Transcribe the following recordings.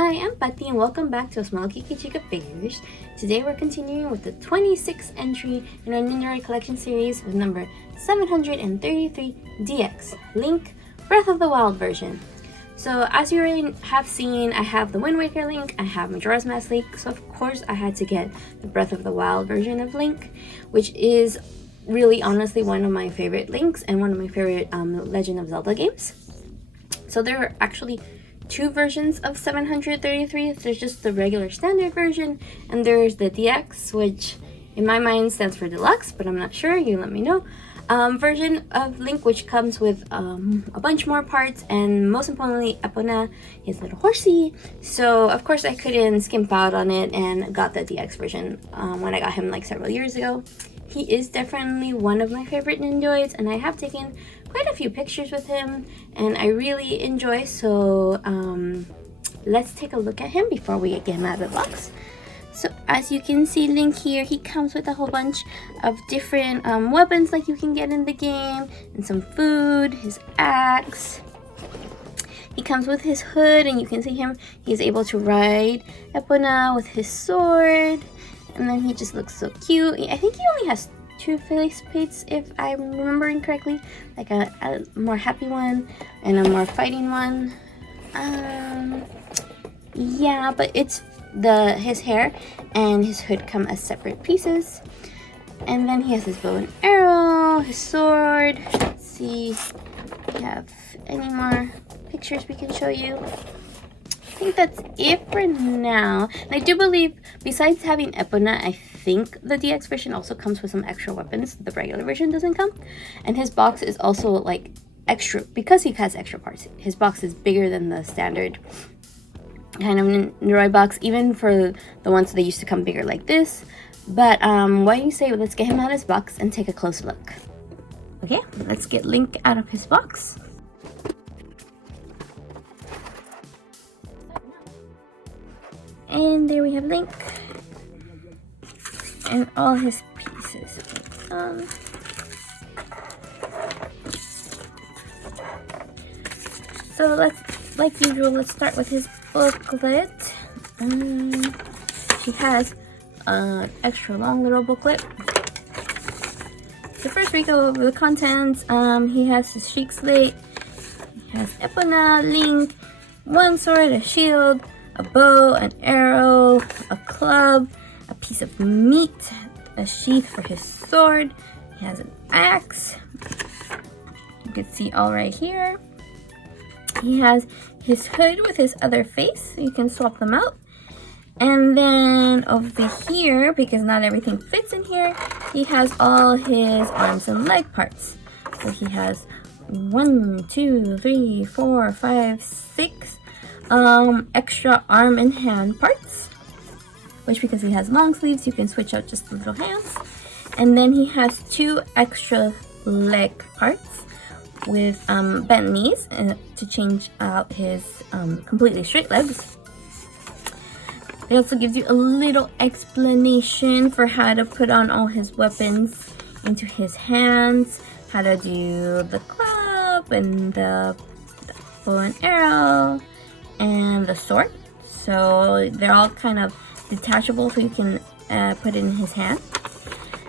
Hi, I'm Pati and welcome back to A Small Geeky Chica Figures. Today we're continuing with the 26th entry in our Nendoroid Collection series with number 733 DX, Link, Breath of the Wild version. So as you already have seen, I have the Wind Waker Link, I have Majora's Mask Link, so of course I had to get the Breath of the Wild version of Link, which is really honestly one of my favorite Links and one of my favorite Legend of Zelda games. So there are actually two versions of 733. There's just the regular standard version, and there's the DX, which in my mind stands for deluxe, but I'm not sure, you let me know. Version of Link, which comes with a bunch more parts, and most importantly, Epona, his little horsey. So of course I couldn't skimp out on it and got the DX version when I got him like several years ago. He is definitely one of my favorite Nendoroids, and I have taken quite a few pictures with him, and I really enjoy, so let's take a look at him before we get him out of the box. So as you can see, Link here, he comes with a whole bunch of different weapons like you can get in the game, and some food, his axe. He comes with his hood, and you can see him, he's able to ride Epona with his sword. And then he just looks so cute. I think he only has two face paints if I'm remembering correctly, like a more happy one and a more fighting one. Yeah, but it's his hair and his hood come as separate pieces. And then he has his bow and arrow, his sword. Let's see if we have any more pictures we can show you. I think that's it for now. And I do believe, besides having Epona, I think the DX version also comes with some extra weapons. The regular version doesn't come. And his box is also like extra, because he has extra parts. His box is bigger than the standard kind of Nendoroid box, even for the ones that used to come bigger like this. But why do you say, let's get him out of his box and take a closer look. Okay, let's get Link out of his box. And there we have Link and all his pieces. So like usual, let's start with his booklet. She has an extra long little booklet. So first we go over the contents. He has his Sheik Slate, he has Epona, Link, one sword, a shield, a bow, an arrow, a club, a piece of meat, a sheath for his sword. He has an axe. You can see all right here. He has his hood with his other face, so you can swap them out. And then over here, because not everything fits in here, he has all his arms and leg parts. So he has 1, 2, 3, 4, 5, 6 extra arm and hand parts, which because he has long sleeves, you can switch out just the little hands. And then he has 2 extra leg parts with bent knees to change out his completely straight legs. It also gives you a little explanation for how to put on all his weapons into his hands, how to do the club and the bow and arrow and the sword. So they're all kind of detachable, so you can put it in his hand.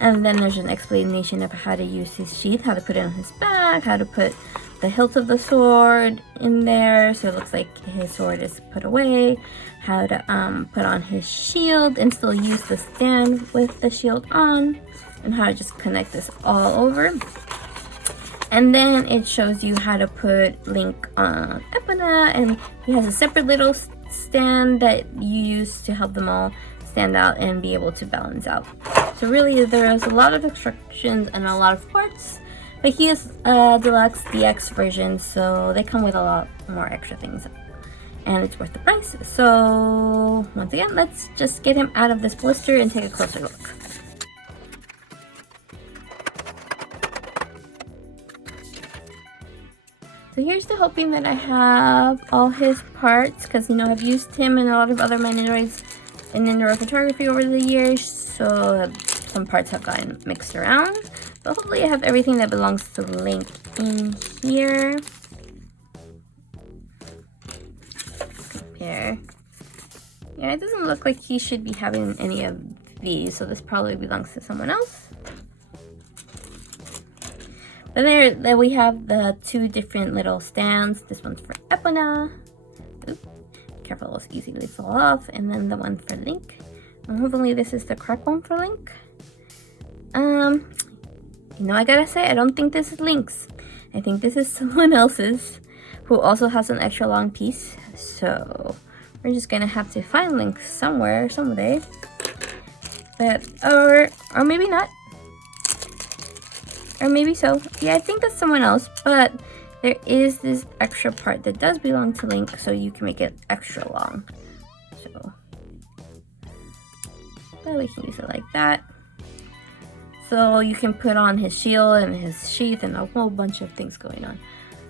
And then there's an explanation of how to use his sheath, how to put it on his back, how to put the hilt of the sword in there so it looks like his sword is put away, how to put on his shield and still use the stand with the shield on, and how to just connect this all over. And then it shows you how to put Link on Epona, and he has a separate little stand that you use to help them all stand out and be able to balance out. So really there's a lot of instructions and a lot of parts, but he is a deluxe DX version, so they come with a lot more extra things, and it's worth the price. So once again, let's just get him out of this blister and take a closer look. So here's the hoping that I have all his parts, because I've used him in a lot of other Nendoroids in Nendoroid photography over the years, so some parts have gotten mixed around. But hopefully I have everything that belongs to Link in here. Compare Yeah, it doesn't look like he should be having any of these, so this probably belongs to someone else. But there we have the two different little stands. This one's for Epona. Oops, careful, it's easy to fall off. And then the one for Link. And hopefully this is the correct one for Link. You know, I gotta say, I don't think this is Link's. I think this is someone else's, who also has an extra long piece. So we're just gonna have to find Link somewhere, someday. But, or maybe not. Or maybe so. Yeah, I think that's someone else, but there is this extra part that does belong to Link, so you can make it extra long. So, but we can use it like that. So you can put on his shield and his sheath and a whole bunch of things going on.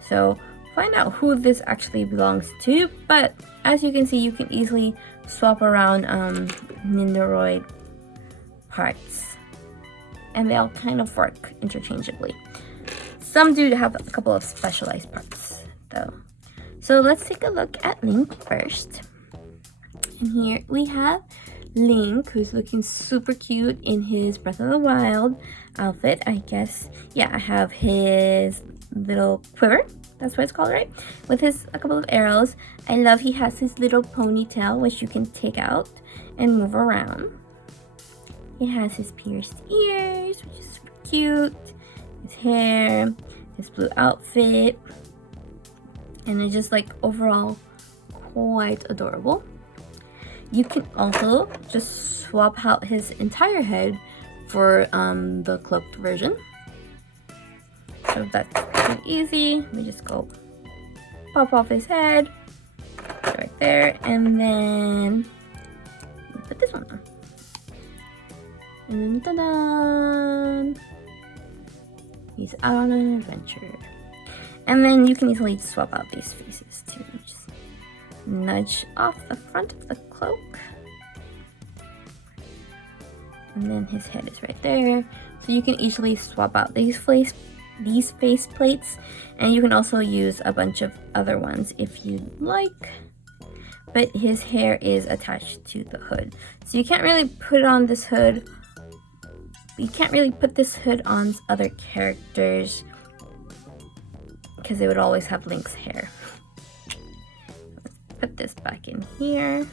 So find out who this actually belongs to, but as you can see, you can easily swap around Nendoroid parts. And they all kind of work interchangeably. Some do have a couple of specialized parts though. So let's take a look at Link first. And here we have Link, who's looking super cute in his Breath of the Wild outfit, I guess. Yeah, I have his little quiver, that's what it's called, right? With a couple of arrows. I love he has his little ponytail, which you can take out and move around. It has his pierced ears, which is super cute, his hair, his blue outfit, and it's just like overall quite adorable. You can also just swap out his entire head for the cloaked version. So that's pretty easy. We just go pop off his head right there, and then put this one on. And then ta-da! He's out on an adventure. And then you can easily swap out these faces too. Just nudge off the front of the cloak. And then his head is right there. So you can easily swap out these face plates. And you can also use a bunch of other ones if you like. But his hair is attached to the hood. So you can't really put on this hood. You can't really put this hood on other characters because they would always have Link's hair. Let's put this back in here.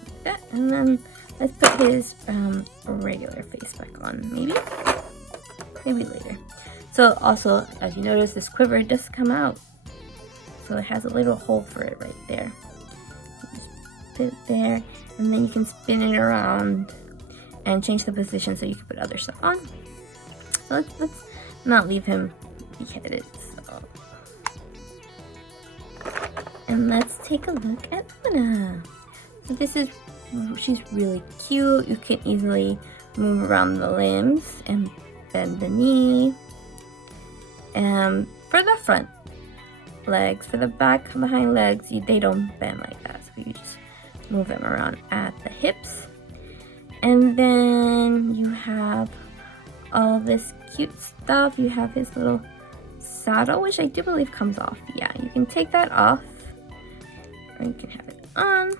Like that. And then let's put his regular face back on, maybe later. So also, as you notice, this quiver does come out. So it has a little hole for it right there. Just put it there, and then you can spin it around and change the position so you can put other stuff on. So let's not leave him beheaded. So. And let's take a look at Luna. So she's really cute. You can easily move around the limbs and bend the knee. And for the front legs, for the back behind legs, they don't bend like that. So you just move them around at the hips. And then you have all this cute stuff. You have his little saddle, which I do believe comes off. Yeah, you can take that off, or you can have it on.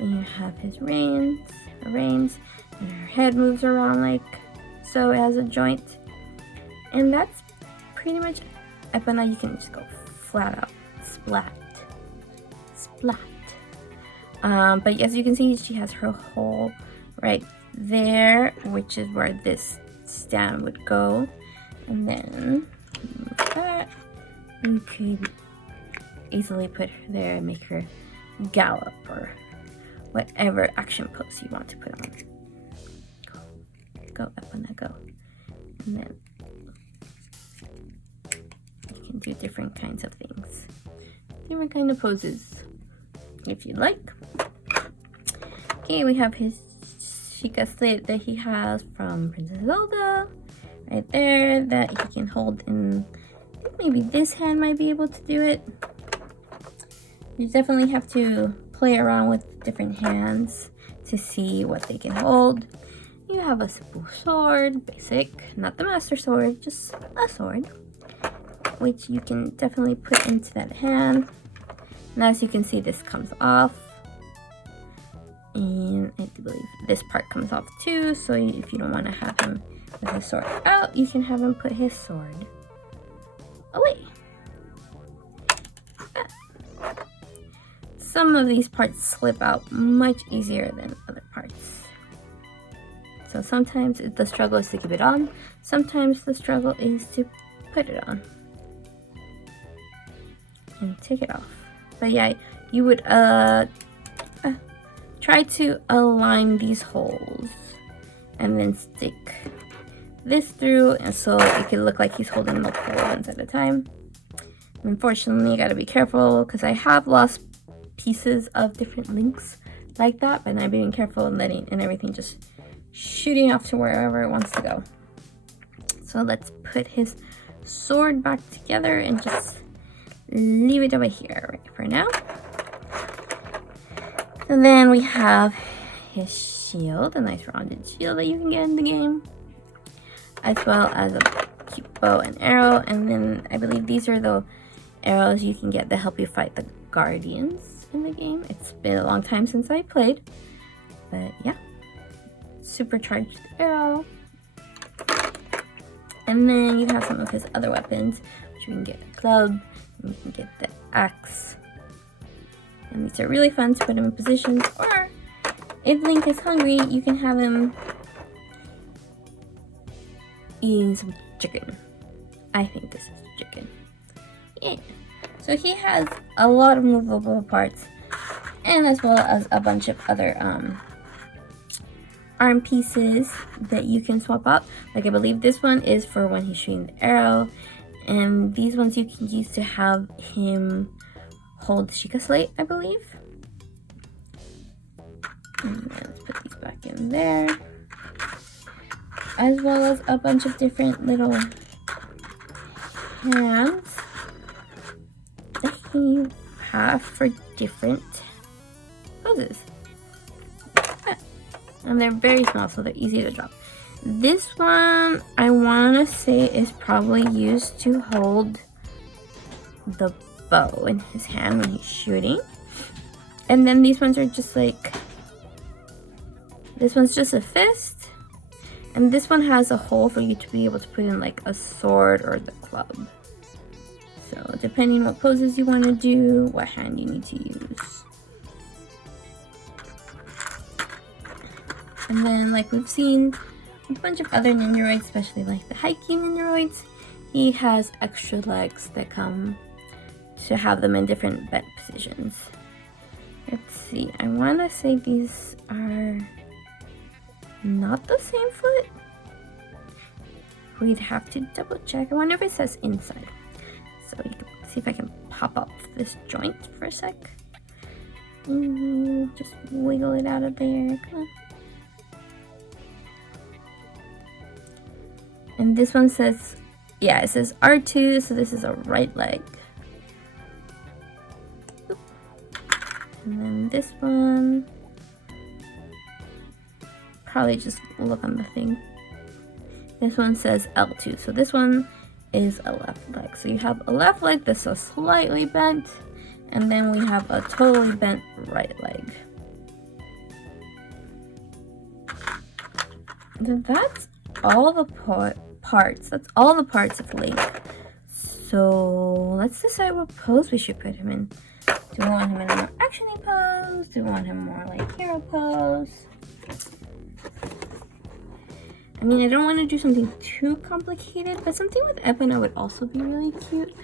And you have his reins, and her head moves around like so. It has a joint, and that's pretty much Epona. You can just go flat out, splat. But as you can see, she has her hole right there, which is where this stand would go. And then that you could easily put her there and make her gallop or whatever action pose you want to put on. Go Epona, go. And then you can do different kinds of things, different kind of poses if you like. Okay, we have his Chica slate that he has from Princess Zelda right there that he can hold in. I think maybe this hand might be able to do it. You definitely have to play around with different hands to see what they can hold. You have a simple sword, basic, not the master sword, just a sword, which you can definitely put into that hand. And as you can see, this comes off. And I believe this part comes off too. So if you don't want to have him with his sword out, you can have him put his sword away. Some of these parts slip out much easier than other parts. So sometimes the struggle is to keep it on. Sometimes the struggle is to put it on. And take it off. But yeah, you would try to align these holes and then stick this through, and so it could look like he's holding multiple ones at a time. Unfortunately, you gotta be careful because I have lost pieces of different links like that, but I'm being careful and letting everything just shooting off to wherever it wants to go. So let's put his sword back together and just leave it over here right for now. And then we have his shield, a nice rounded shield that you can get in the game, as well as a cute bow and arrow. And then I believe these are the arrows you can get to help you fight the guardians in the game. It's been a long time since I played, but yeah, supercharged arrow. And then you have some of his other weapons, which you can get a club, and you can get the axe. And these are really fun to put him in positions, or if Link is hungry, you can have him eating some chicken. I think this is chicken. Yeah. So he has a lot of movable parts, and as well as a bunch of other arm pieces that you can swap out. Like I believe this one is for when he's shooting the arrow, and these ones you can use to have him hold Chica Slate, I believe. And let's put these back in there, as well as a bunch of different little hands that you have for different poses. And they're very small, so they're easy to drop. This one, I want to say, is probably used to hold the bow in his hand when he's shooting. And then these ones are just like, this one's just a fist, and this one has a hole for you to be able to put in like a sword or the club. So depending what poses you want to do, what hand you need to use. And then, like we've seen a bunch of other Nendoroids, especially like the hiking Nendoroids, he has extra legs that come to have them in different bent positions. Let's see, I want to say these are not the same foot. We'd have to double check. I wonder if it says inside. So you can see if I can pop up this joint for a sec. Just wiggle it out of there. Come on. And this one says, yeah, it says R2, so this is a right leg. And then this one, probably just look on the thing. This one says L2, so this one is a left leg. So you have a left leg that's a slightly bent, and then we have a totally bent right leg. So that's all the parts. That's all the parts of Link. So let's decide what pose we should put him in. Do we want him in a more actiony pose? Do we want him more like hero pose? I mean, I don't want to do something too complicated, but something with Epona would also be really cute.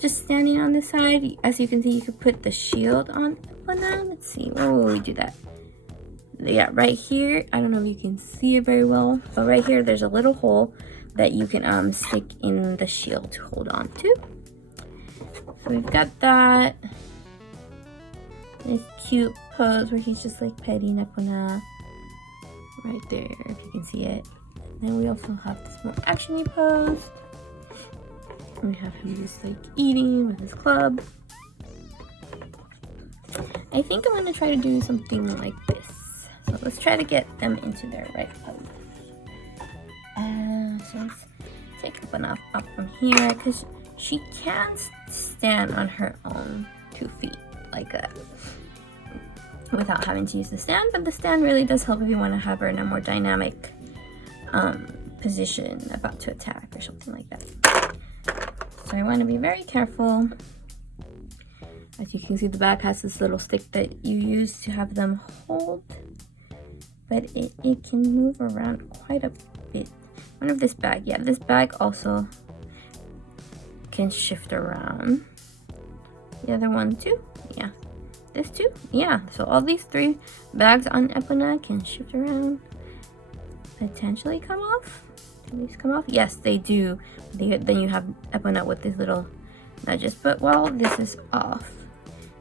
Just standing on the side. As you can see, you could put the shield on Epona. Let's see, where will we do that? Yeah, right here. I don't know if you can see it very well, but right here there's a little hole that you can stick in the shield to hold on to. So we've got that. This cute pose where he's just like petting Epona. Right there, if you can see it. And then we also have this more actiony pose. And we have him just like eating with his club. I think I'm gonna try to do something like this. So let's try to get them into their right pose. So let's take Epona up from here, because she can't stand on her own 2 feet. like that without having to use the stand. But the stand really does help if you want to have her in a more dynamic position about to attack or something like that. So I want to be very careful. As you can see, the back has this little stick that you use to have them hold, but it can move around quite a bit. One of this bag, yeah, this bag also can shift around. The other one too, yeah. This too, yeah. So all these 3 bags on Epona can shift around, potentially come off. Do these come off? Yes, they do. Then you have Epona with these little nudges. But while this is off,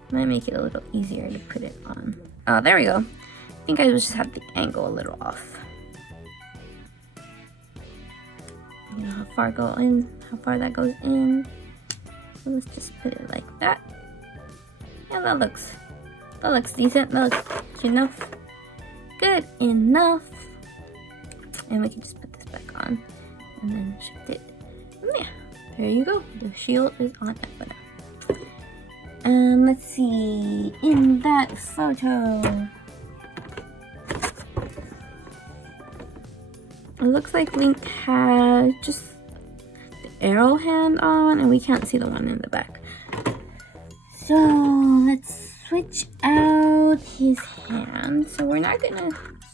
might make it a little easier to put it on. Oh, there we go. I think I just have the angle a little off. You know how far that goes in. So let's just put it like that. Yeah, that looks decent. That looks cute enough. Good enough. And we can just put this back on and then shift it. And yeah, there you go. The shield is on Epona. Let's see, in that photo, it looks like Link has just the arrow hand on, and we can't see the one in the back. So let's switch out his hand. So we're not gonna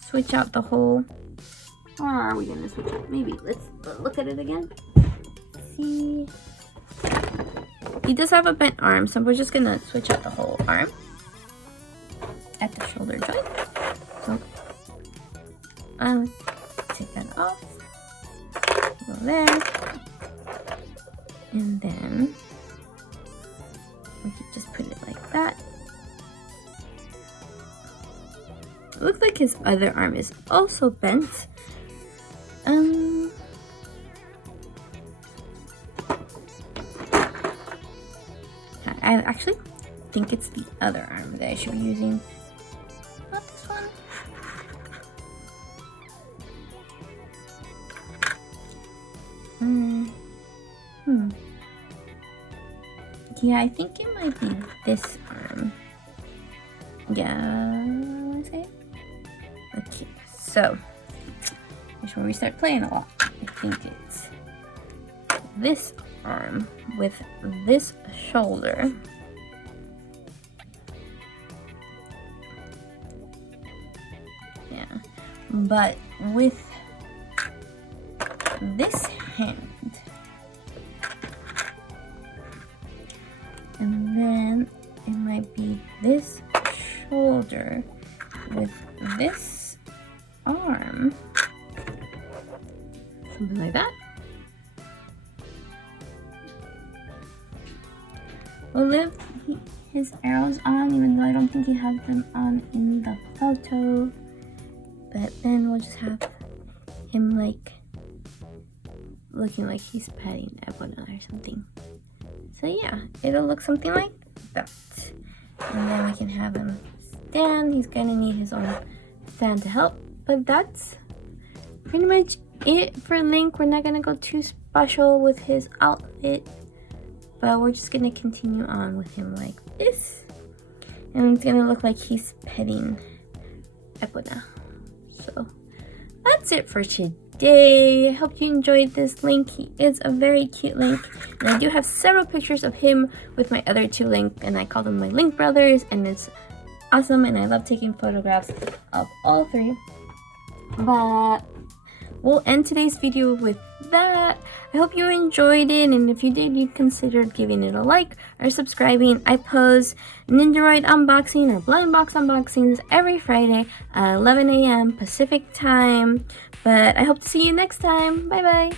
switch out the whole, or are we gonna switch out? Maybe, let's look at it again. See. He does have a bent arm, so we're just gonna switch out the whole arm at the shoulder joint. So take that off, go there, and then we can just put it like that. It looks like his other arm is also bent. I actually think it's the other arm that I should be using, not this one. Yeah, I think it might be this arm. Yeah, I say. Okay, so here's where we start playing a lot. I think it's this arm with this shoulder. Yeah, but with this hand. And then it might be this shoulder with this arm. Something like that. We'll leave his arrows on, even though I don't think he has them on in the photo. But then we'll just have him like looking like he's petting Epona or something. So yeah, it'll look something like that. And then we can have him stand. He's gonna need his own fan to help. But that's pretty much it for Link. We're not gonna go too special with his outfit, but we're just gonna continue on with him like this. And it's gonna look like he's petting Epona. So that's it for today. I hope you enjoyed this Link. He is a very cute Link. And I do have several pictures of him with my other 2 Link, and I call them my Link brothers, and it's awesome, and I love taking photographs of all 3. But we'll end today's video with that. I hope you enjoyed it, and if you did, you considered giving it a like or subscribing. I post Nendoroid unboxing or blind box unboxings every Friday at 11 a.m. Pacific time. But I hope to see you next time. Bye bye.